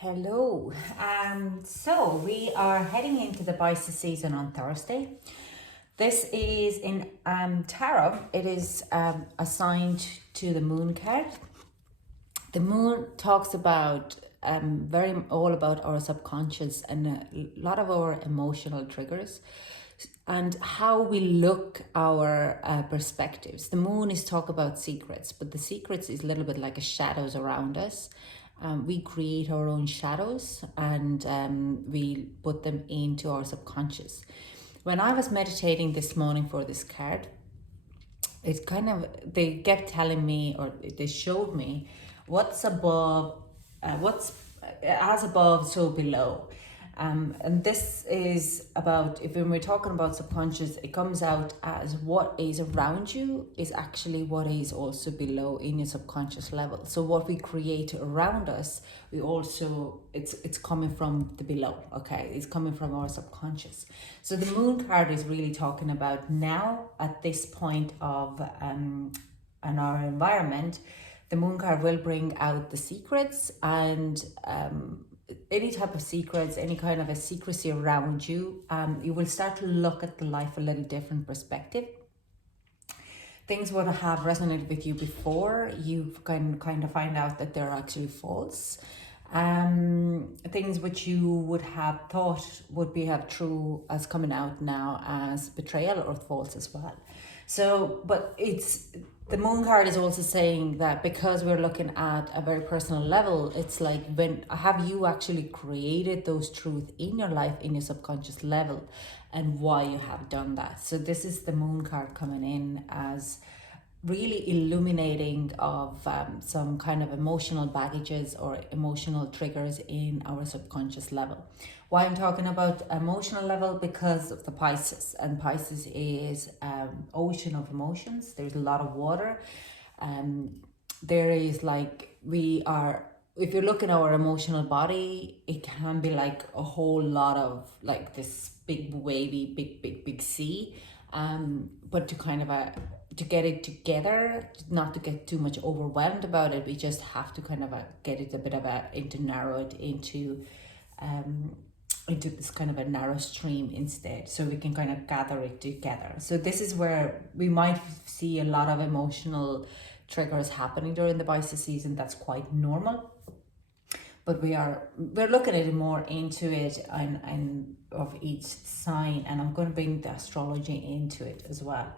Hello. So we are heading into the Pisces season on Thursday. This is in tarot. It is assigned to the Moon card. The Moon talks about very all about our subconscious and a lot of our emotional triggers and how we look our perspectives. The Moon is talk about secrets, but the secrets is a little bit like a shadows around us. We create our own shadows and we put them into our subconscious. When I was meditating this morning for this card, it kind of, they kept telling me, or they showed me what's above, what's as above, so below. And this is about, if when we're talking about subconscious, it comes out as what is around you is actually what is also below in your subconscious level. So what we create around us, we also, it's coming from the below, okay? It's coming from our subconscious. So the Moon card is really talking about now at this point of in our environment, the Moon card will bring out the secrets and any type of secrets, any kind of a secrecy around you, you will start to look at the life a little different perspective. Things would have resonated with you before, you can kind of find out that they're actually false. Things which you would have thought would be have true as coming out now as betrayal or false as well. So, but it's, the Moon card is also saying that because we're looking at a very personal level, it's like, when have you actually created those truths in your life, in your subconscious level, and why you have done that. So this is the Moon card coming in as really illuminating of some kind of emotional baggages or emotional triggers in our subconscious level. Why I'm talking about emotional level? Because of the Pisces, and Pisces is ocean of emotions. There's a lot of water. There is like, we are, if you look at our emotional body, it can be like a whole lot of like this big wavy, big sea. But to kind of to get it together, not to get too much overwhelmed about it, we just have to kind of get it a bit of into narrow it into this kind of a narrow stream instead, so we can kind of gather it together. So this is where we might see a lot of emotional triggers happening during the Pisces season. That's quite normal, but we're looking at it more into it and of each sign, and I'm going to bring the astrology into it as well.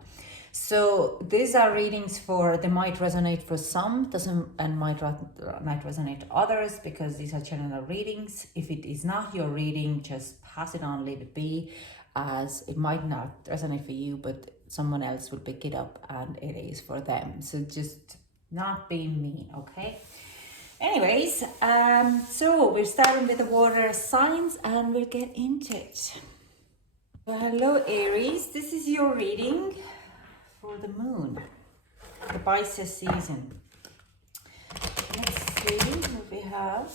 So these are readings for, they might resonate for some, doesn't, and might not resonate to others, because these are general readings. If it is not your reading, just pass it on, leave it be, as it might not resonate for you, but someone else will pick it up and it is for them. So just not being me, okay? Anyways, so we're starting with the water signs and we'll get into it. Well, hello Aries, this is your reading for the Moon, the Pisces season. Let's see what we have.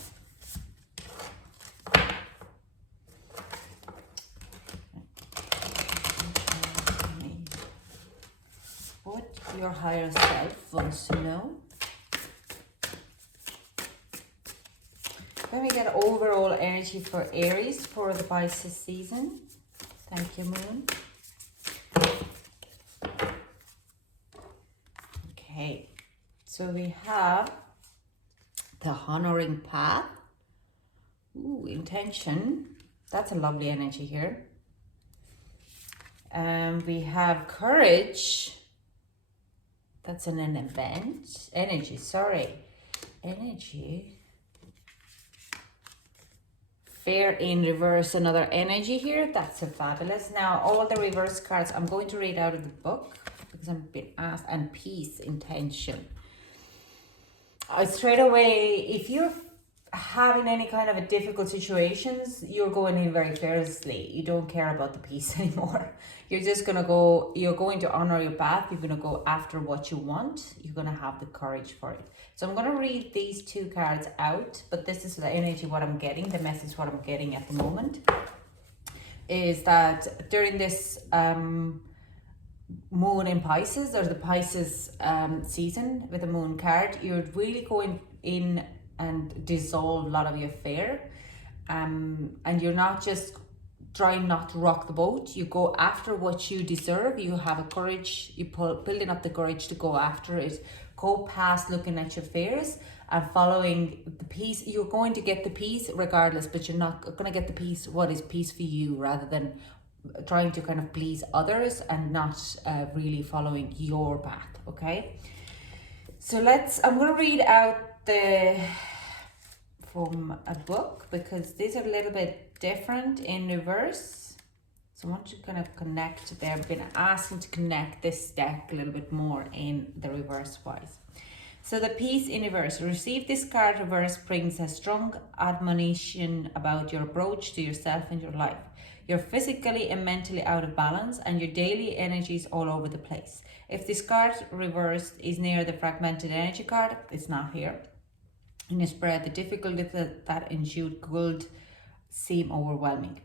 What your higher self wants to know. Then we get overall energy for Aries for the Pisces season. Thank you, Moon. Okay, so we have the honoring path. Ooh, intention. That's a lovely energy here. We have courage. That's an event. Energy, sorry. Energy. Fair in reverse, another energy here. That's a fabulous. Now, all the reverse cards I'm going to read out of the book because I'm being asked. And peace, intention. Straight away, if you're having any kind of a difficult situations, you're going in very fearlessly. You don't care about the peace anymore. You're just going to go, you're going to honor your path. You're going to go after what you want. You're going to have the courage for it. So I'm going to read these two cards out, but this is the energy, what I'm getting, the message, what I'm getting at the moment, is that during this Moon in Pisces, or the Pisces season with the Moon card, you're really going in and dissolve a lot of your fear. And you're not just trying not to rock the boat. You go after what you deserve. You have a courage, building up the courage to go after it. Go past looking at your fears and following the peace. You're going to get the peace regardless, but you're not going to get the peace, what is peace for you, rather than trying to kind of please others and not really following your path. Okay, so I'm going to read out from a book, because these are a little bit different in reverse. So I want to kind of connect there. I've been asking to connect this deck a little bit more in the reverse wise. So the Peace in reverse. Receive this card reverse brings a strong admonition about your approach to yourself and your life. You're physically and mentally out of balance, and your daily energy is all over the place. If this card reversed is near the fragmented energy card, it's not here. In your spread, the difficulties that ensued could seem overwhelming.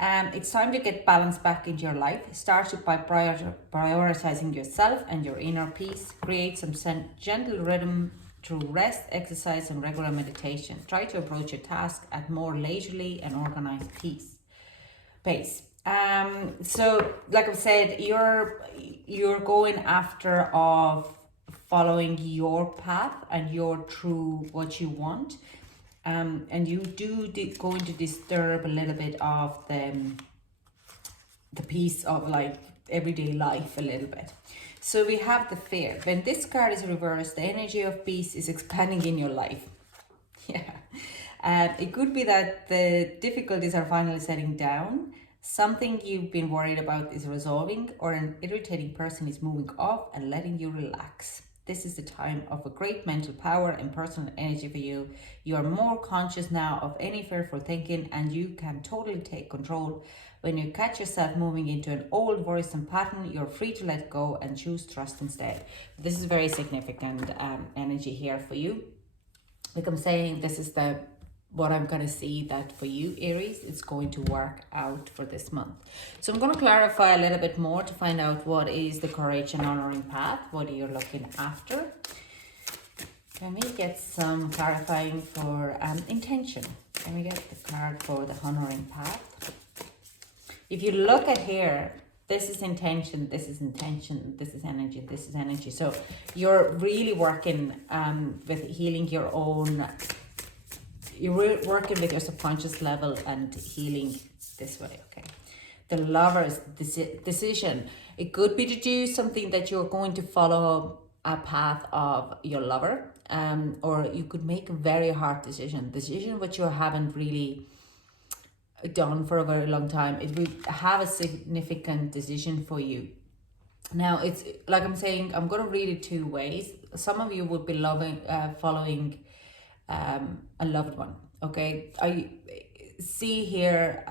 It's time to get balance back into your life. Start by prioritizing yourself and your inner peace. Create some gentle rhythm through rest, exercise, and regular meditation. Try to approach your task at more leisurely and organized pace. So like I've said, you're going after of following your path and you're true what you want. And you going to disturb a little bit of the piece of like everyday life a little bit. So we have the fear. When this card is reversed, the energy of peace is expanding in your life. Yeah. It could be that the difficulties are finally settling down. Something you've been worried about is resolving, or an irritating person is moving off and letting you relax. This is the time of a great mental power and personal energy for you. You are more conscious now of any fearful thinking, and you can totally take control. When you catch yourself moving into an old worrisome pattern, you're free to let go and choose trust instead. This is very significant energy here for you. Like I'm saying, this is what I'm going to see that for you, Aries, it's going to work out for this month. So I'm going to clarify a little bit more to find out what is the courage and honoring path, what you're looking after. Can we get some clarifying for intention? Can we get the card for the honoring path? If you look at here, this is intention, this is intention, this is energy, this is energy. So you're really working with healing your own. You're working with your subconscious level and healing this way, okay? The Lover's decision. It could be to do something that you're going to follow a path of your lover, or you could make a very hard decision which you haven't really done for a very long time. It will have a significant decision for you. Now, it's like I'm saying, I'm going to read it two ways. Some of you would be following a loved one. Okay, I see here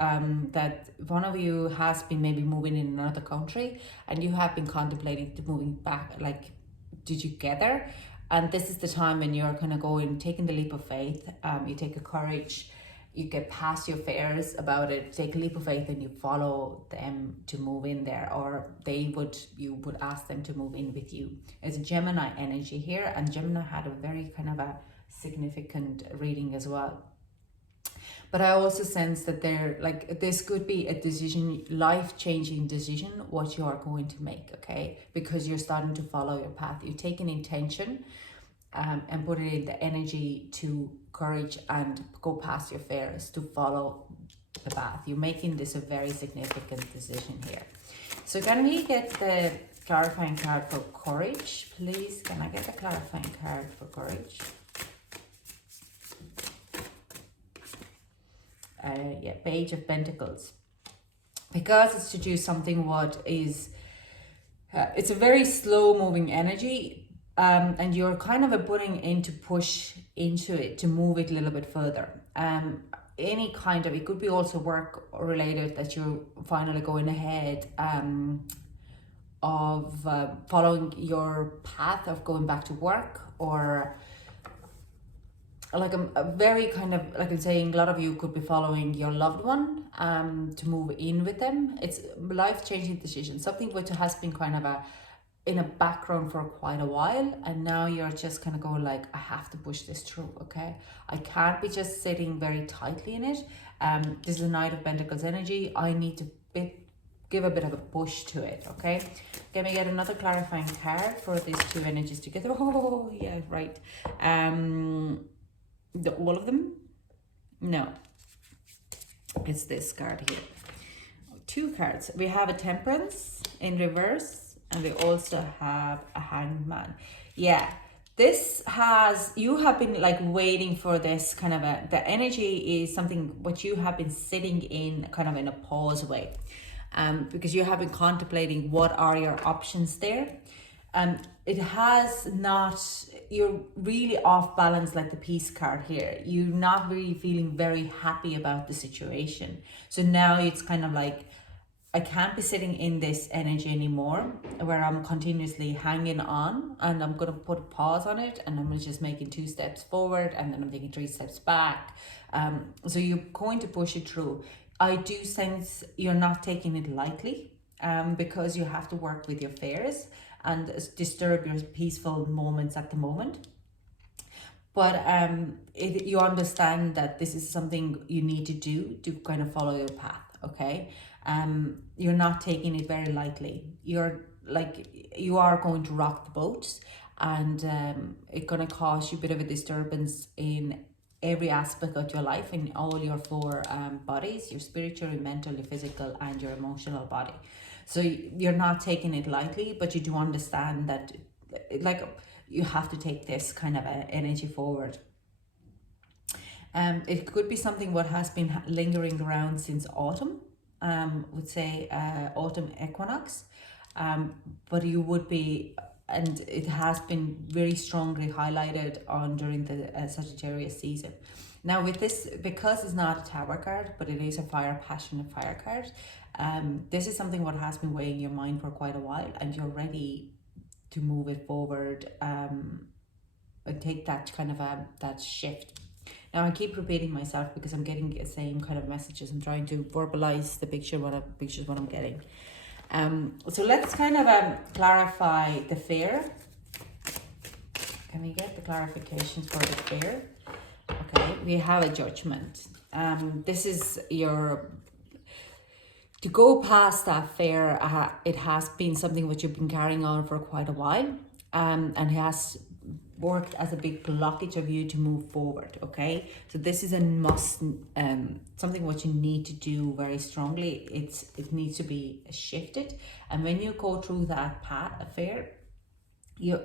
that one of you has been maybe moving in another country, and you have been contemplating to moving back, like together. And this is the time when you're kind of taking the leap of faith. You take a courage, you get past your fears about it, take a leap of faith, and you follow them to move in there, or you would ask them to move in with you. It's a Gemini energy here, and Gemini had a very kind of a significant reading as well. But I also sense that this could be a decision, life-changing decision, what you are going to make, okay? Because you're starting to follow your path. You take an intention and put it in the energy to courage and go past your fears to follow the path. You're making this a very significant decision here. So can we get the clarifying card for courage, please? Can I get the clarifying card for courage? Page of Pentacles. Because it's to do something what is, it's a very slow moving energy, and you're kind of putting in to push into it, to move it a little bit further. Any kind of, it could be also work related, that you're finally going ahead of following your path of going back to work, or like a very kind of, like I'm saying, a lot of you could be following your loved one to move in with them. It's a life-changing decision, something which has been kind of in a background for quite a while, and now you're just kind of going like, I have to push this through. Okay, I can't be just sitting very tightly in it. This is a Knight of Pentacles energy. I need to give a bit of a push to it. Okay, can we get another clarifying card for these two energies together? Oh yeah, right. All of them? No, it's this card here. Two cards. We have a Temperance in reverse, and we also have a Hanged Man. Yeah, this has, you have been like waiting for this kind of the energy is something what you have been sitting in kind of in a pause way, because you have been contemplating what are your options there. It has not, you're really off balance, like the Peace card here. You're not really feeling very happy about the situation. So now it's kind of like, I can't be sitting in this energy anymore where I'm continuously hanging on, and I'm going to put a pause on it, and I'm just making 2 steps forward and then I'm taking 3 steps back. So you're going to push it through. I do sense you're not taking it lightly, because you have to work with your fears and disturb your peaceful moments at the moment. But you understand that this is something you need to do to kind of follow your path. Okay, you're not taking it very lightly. You're like, you are going to rock the boat, and it's going to cause you a bit of a disturbance in every aspect of your life, in all your 4 bodies: your spiritual, your mental, your physical, and your emotional body. So you're not taking it lightly, but you do understand that, like, you have to take this kind of energy forward. It could be something what has been lingering around since autumn, would say autumn equinox, but you would be, and it has been very strongly highlighted on during the Sagittarius season. Now with this, because it's not a Tower card, but it is a fire, passionate fire card, this is something what has been weighing your mind for quite a while, and you're ready to move it forward, and take that kind of that shift. Now I keep repeating myself because I'm getting the same kind of messages. I'm trying to verbalize the picture, what I'm getting. So let's kind of clarify the fear. Can we get the clarifications for the fear? Okay, we have a Judgment. This is your, to go past that fear. It has been something which you've been carrying on for quite a while, and it has worked as a big blockage of you to move forward. Okay, so this is a must, something what you need to do very strongly. It needs to be shifted, and when you go through that path of fear,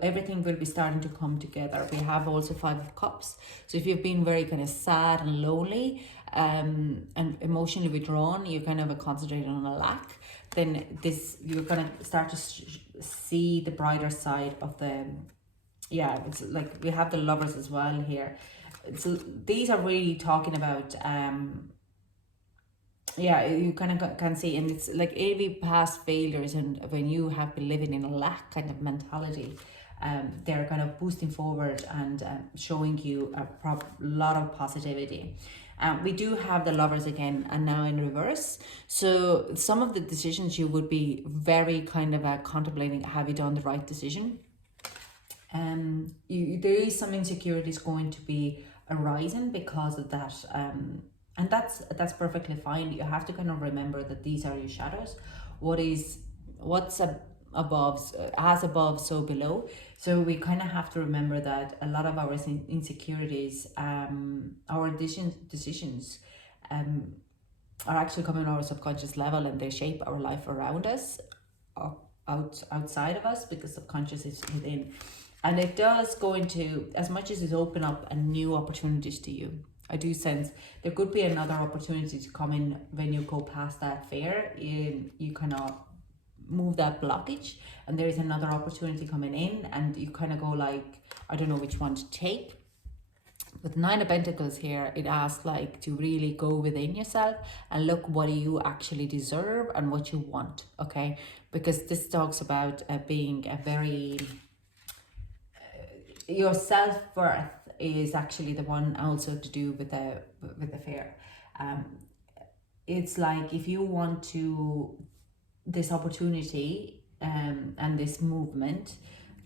everything will be starting to come together. We have also 5 of Cups. So if you've been very kind of sad and lonely, and emotionally withdrawn, you're kind of concentrating on a lack, then you're gonna start to see the brighter side of the, yeah, it's like we have the Lovers as well here. So these are really talking about, yeah, you kind of can see, and it's like every past failures, and when you have been living in a lack kind of mentality, they're kind of boosting forward and showing you a lot of positivity. We do have the Lovers again, and now in reverse. So some of the decisions you would be very kind of contemplating, have you done the right decision? There is some insecurities going to be arising because of that, and that's perfectly fine. You have to kind of remember that these are your shadows. What's above, as above, so below. So we kind of have to remember that a lot of our insecurities, our decisions, are actually coming on our subconscious level, and they shape our life around us, outside of us, because subconscious is within. And it does go into, as much as it open up a new opportunities to you, I do sense there could be another opportunity to come in when you go past that fear. You kind of move that blockage, and there is another opportunity coming in, and you kind of go like, I don't know which one to take. With 9 of Pentacles here, it asks like to really go within yourself and look what you actually deserve and what you want. Okay, because this talks about being a very, your self-worth is actually the one also to do with the fear. It's like, if you want to, this opportunity, and this movement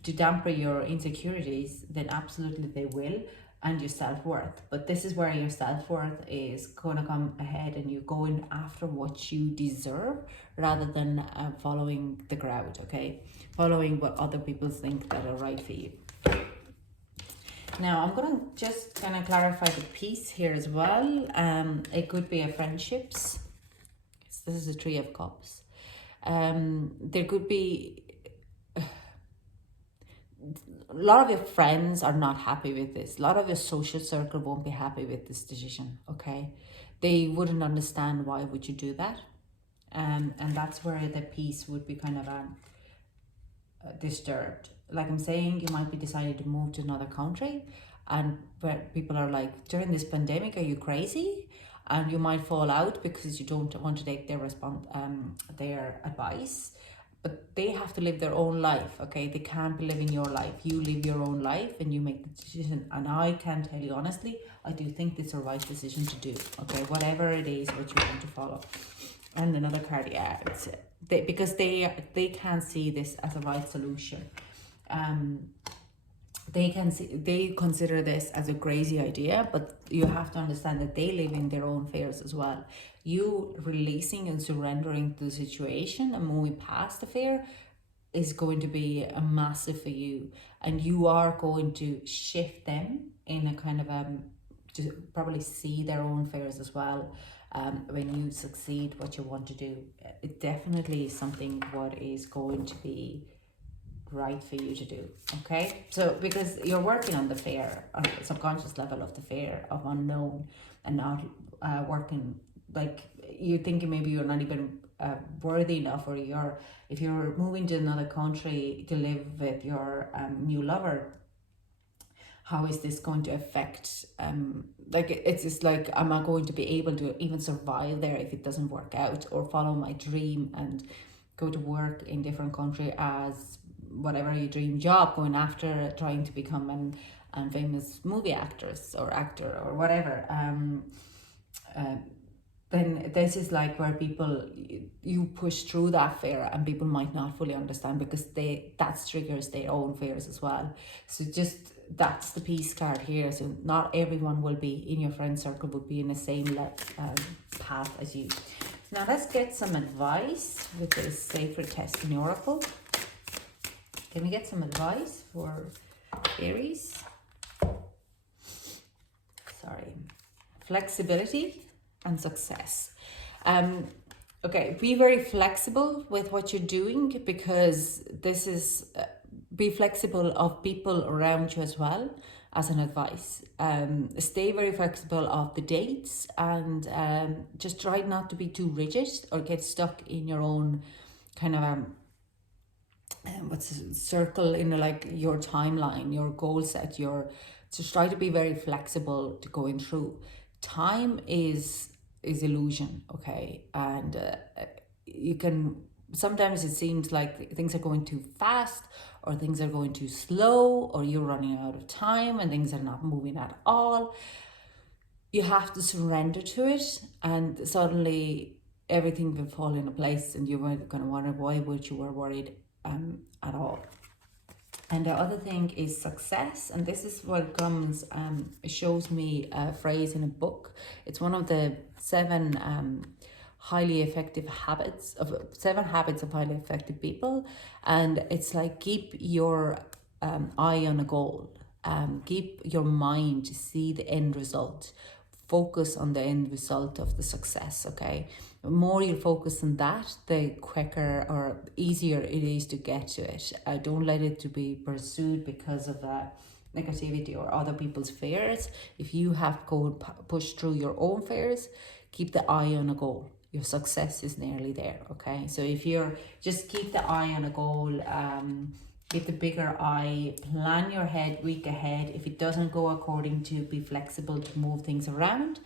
to damper your insecurities, then absolutely they will, and your self-worth. But this is where your self-worth is going to come ahead, and you're going after what you deserve rather than following the crowd, okay? Following what other people think that are right for you. Now, I'm going to just kind of clarify the piece here as well. It could be a friendships. This is a Three of Cups. There could be a lot of your friends are not happy with this. A lot of your social circle won't be happy with this decision, okay? They wouldn't understand why would you do that. And that's where the piece would be kind of disturbed. Like I'm saying, you might be deciding to move to another country, and where people are like, during this pandemic, are you crazy? And you might fall out because you don't want to take their advice. But they have to live their own life, okay? They can't be living your life. You live your own life and you make the decision. And I can tell you honestly, I do think it's a right decision to do, okay? Whatever it is, what you want to follow. And another card, yeah, because they can't see this as a right solution. They consider this as a crazy idea, but you have to understand that they live in their own fears as well. You releasing and surrendering to the situation and moving past the fear is going to be a massive for you, and you are going to shift them in a kind of to probably see their own fears as well. When you succeed what you want to do, it definitely is something what is going to be right for you to do, okay? So because you're working on the fear, on the subconscious level of the fear of unknown, and not working, like you're thinking maybe you're not even worthy enough, or if you're moving to another country to live with your new lover, how is this going to affect like it's just like, am I going to be able to even survive there if it doesn't work out, or follow my dream and go to work in different country as whatever your dream job, going after trying to become an famous movie actress or actor or whatever. Then this is like where people, you push through that fear, and people might not fully understand because that triggers their own fears as well. So just, that's the peace card here. So not everyone will be in your friend circle, will be in the same path as you. Now let's get some advice with this Sacred Testing Oracle. Can we get some advice for Aries? Sorry. Flexibility and success. Okay, be very flexible with what you're doing, because this is be flexible of people around you as well, as an advice. Stay very flexible of the dates, and just try not to be too rigid or get stuck in your own kind of circle, in like your timeline, your goal set. Just try to be very flexible to going through. Time is illusion, okay? And you can, sometimes it seems like things are going too fast, or things are going too slow, or you're running out of time and things are not moving at all. You have to surrender to it, and suddenly everything will fall into place, and you're going to wonder why would you were worried at all. And the other thing is success, and this is what comes, it shows me a phrase in a book. It's one of the seven highly effective habits of highly effective people, and it's like, keep your eye on a goal, keep your mind to see the end result, focus on the end result of the success, okay? The more you focus on that, the quicker or easier it is to get to it. Don't let it to be pursued because of negativity or other people's fears. If you have to push through your own fears, keep the eye on a goal. Your success is nearly there, okay? So if you're, just keep the eye on a goal, get the bigger eye, plan your week ahead. If it doesn't go according to, be flexible to move things around.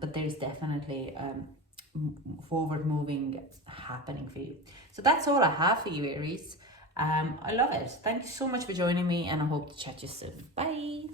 But there's definitely forward moving happening for you. So that's all I have for you, Aries. I love it. Thank you so much for joining me, and I hope to chat you soon. Bye.